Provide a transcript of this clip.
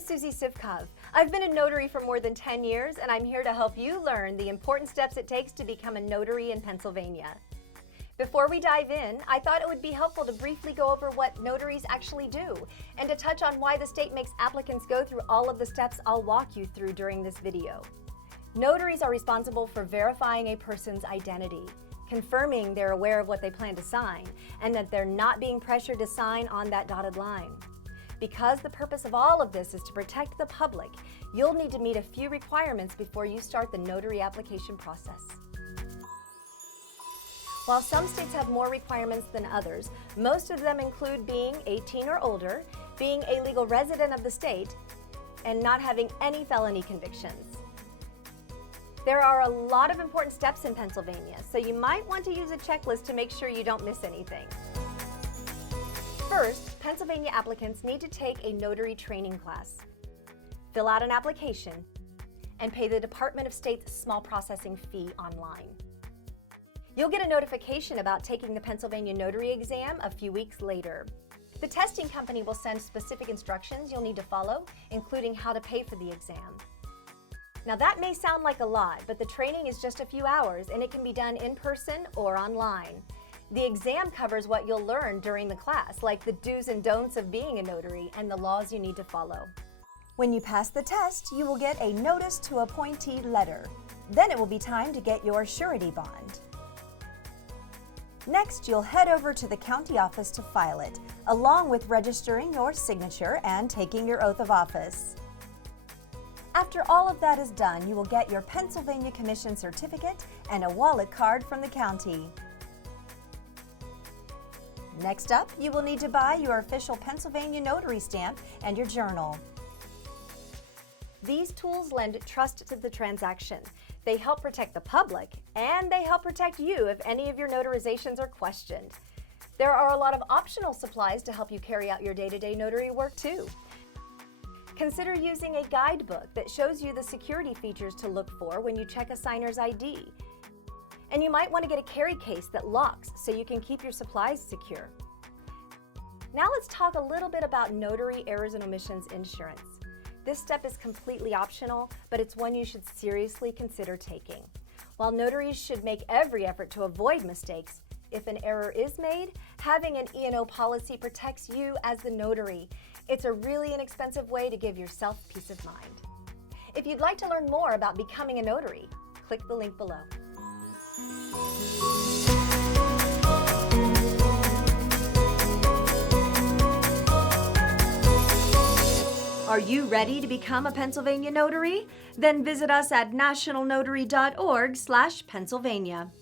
Susie Sivkov. I've been a notary for more than 10 years, and I'm here to help you learn the important steps it takes to become a notary in Pennsylvania. Before we dive in, I thought it would be helpful to briefly go over what notaries actually do, and to touch on why the state makes applicants go through all of the steps I'll walk you through during this video. Notaries are responsible for verifying a person's identity, confirming they're aware of what they plan to sign, and that they're not being pressured to sign on that dotted line. Because the purpose of all of this is to protect the public, you'll need to meet a few requirements before you start the notary application process. While some states have more requirements than others, most of them include being 18 or older, being a legal resident of the state, and not having any felony convictions. There are a lot of important steps in Pennsylvania, so you might want to use a checklist to make sure you don't miss anything. First, Pennsylvania applicants need to take a notary training class, fill out an application, and pay the Department of State's small processing fee online. You'll get a notification about taking the Pennsylvania notary exam a few weeks later. The testing company will send specific instructions you'll need to follow, including how to pay for the exam. Now that may sound like a lot, but the training is just a few hours and it can be done in person or online. The exam covers what you'll learn during the class, like the do's and don'ts of being a notary and the laws you need to follow. When you pass the test, you will get a Notice to Appointee letter. Then it will be time to get your surety bond. Next, you'll head over to the county office to file it, along with registering your signature and taking your oath of office. After all of that is done, you will get your Pennsylvania Commission certificate and a wallet card from the county. Next up, you will need to buy your official Pennsylvania notary stamp and your journal. These tools lend trust to the transaction. They help protect the public, and they help protect you if any of your notarizations are questioned. There are a lot of optional supplies to help you carry out your day-to-day notary work too. Consider using a guidebook that shows you the security features to look for when you check a signer's ID. And you might want to get a carry case that locks so you can keep your supplies secure. Now let's talk a little bit about notary errors and omissions insurance. This step is completely optional, but it's one you should seriously consider taking. While notaries should make every effort to avoid mistakes, if an error is made, having an E&O policy protects you as the notary. It's a really inexpensive way to give yourself peace of mind. If you'd like to learn more about becoming a notary, click the link below. Are you ready to become a Pennsylvania notary? Then visit us at nationalnotary.org/Pennsylvania.